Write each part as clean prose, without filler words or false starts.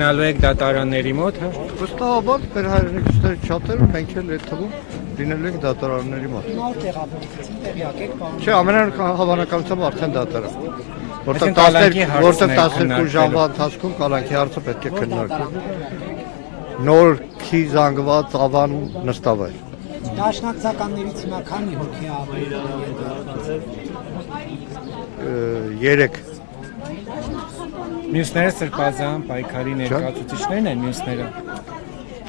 գնալու եք դատարանների մոտ, հա։ Վստահաբար մեր հայրենակիցների շատերը մենք էլ այդ թվում լինելու ենք դատարանների մոտ։ Նոր տեղավորվեցին, տեղյակ եք բան։ Չէ, ամենահավանականությամբ արդեն դատարան։ Որտեղ կալանքի 12 ժամվա ընթացքում կալանքի հարցը պետք է քննարկվի։ Նորքի զանգված ավան նստավայր։ Դաշնակցականներից հիմա քանի հոգի Երեք։ Մյուսները սրբազան պայքարի ներկայացուցիչներն են մյուսները։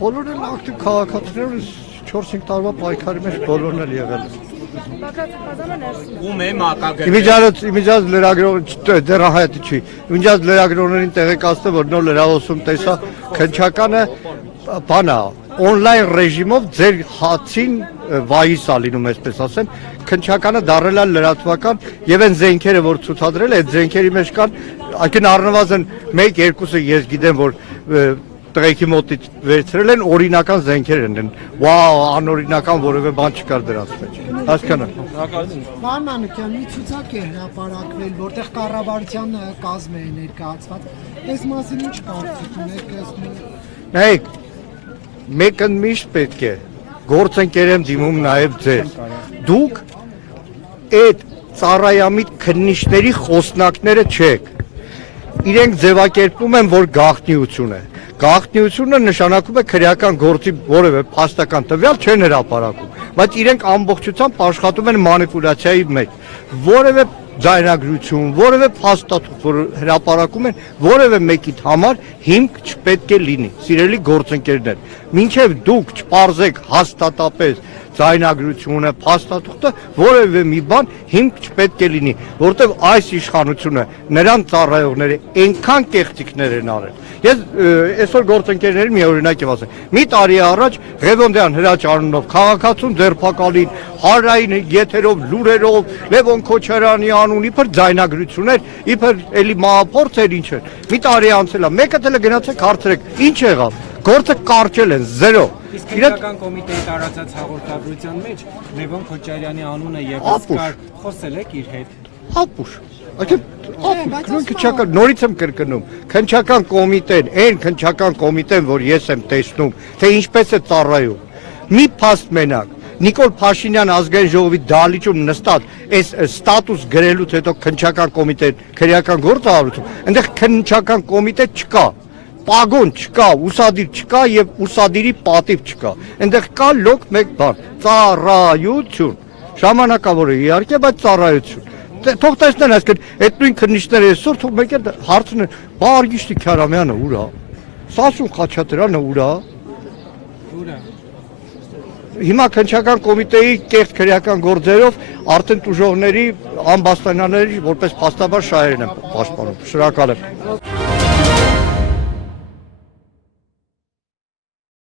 Բոլորն էլ ակտիվ քաղաքացիներ 4-5 տարվա պայքարի մեջ բոլորն էլ եղել են։ Ում է մակագետը։ Իմիջիայլոց լրագրող դեռ հայտի չի։ Իմիջիայլոց լրագրողներին տեղեկացնել, որ նոր լրահոսում տեսա քնչականը բանա on-line ռեժիմով ձեր հացին վայիսա լինում, այսպես ասեմ, քնչականը դառել է լրատվական եւ այն զենքերը, որ ցուցադրել է, այդ զենքերի մեջ կան, այգին առնվազն 1-2-ը ես գիտեմ, որ տղեկի մոտից վերցրել են օրինական զենքեր են։ Վաու, անօրինական որևէ բան չկար դրանց մեջ։ Հասկանա։ Պարոն Մանուկյան, մի ցուցակ է հրապարակվել, որտեղ կառավարության կազմ է ներկայացված։ Այս մասին ինչ կարծիք ունեք? Նայեք, մեկը միշտ պետք է գործընկեր եմ դիմում նաև ձեզ։ Դուք այդ ծառայամիտ քննիչների խոսնակները չեք։ Իրենք ձևակերպում են, որ գաղտնիություն է։ Գաղտնիությունը նշանակում է քրեական գործի որևէ փաստական տվյալ չեն հրապարակում, բայց իրենք ամբողջությամբ աշխատում են մանիպուլյացիայի մեջ։ Որևէ ձայնագրություն, որևէ փաստաթուղթ, որ հրապարակում են, որևէ մեկի համար հիմք չպետք է լինի, սիրելի գործընկերներ։ Մինչև դուք չպարզեք հաստատապես ձայնագրությունը, փաստաթուղթը, որևէ մի բան հիմք չպետք է լինի, որովհետև այս իշխանությունը նրան ծառայողները այնքան կեղծիքներ են արել։ Ես այսօր գործընկերներին մի օրինակ եմ ասել։ Մի տարի առաջ Ղևոնդյան Հրաչ անունով քաղաքացուն ձերբակալին հարային եթերով, լուրերով, Լևոն Քոչարյանի անուն իբր ձայնագրություններ, իբր էլի մահափորձ էր ինչ էր։ Մի տարի անցել է, մեկը դեռ գնացեք հարցրեք, ինչ եղավ։ Գործը կարճել են, 0։ Իսկ քրեական կոմիտեի տարածած հաղորդագրության մեջ Լևոն Քոչարյանի անունը եւս կար, խոսել եք իր հետ։ Ապուշ։ Քնչական նորից եմ կրկնում, քնչական կոմիտեն, այն քնչական կոմիտեն, որ ես եմ տեսնում, թե ինչպես է ծառայում։ Մի փաստ մենակ Նիկոլ Փաշինյան ազգային ժողովի դահլիճում նստած այս ստատուս գրելուց հետո քնչական կոմիտեն քրեական գործ արություն, այնտեղ քնչական կոմիտե չկա։ Պագոն չկա, ուսադիր չկա եւ ուսադիրի պատիվ չկա։ Այնտեղ կա լոկ մեկ բան՝ ծառայություն։ Ժամանակավոր է իհարկե, բայց ծառայություն։ Թող տեսնեն այսքան այդ նույն քննիչները այսօր թող մեկ էլ հարցն է, բա Արգիշտի Քյարամյանը ուր է։ Սասուն Խաչատրյանը ուր է։ Հիմա քնչական կոմիտեի կեղծ քրեական գործերով արդեն տուժողների ամբաստանյաների որպես փաստաբար շահերն են պաշտպանում։ Շնորհակալ եմ։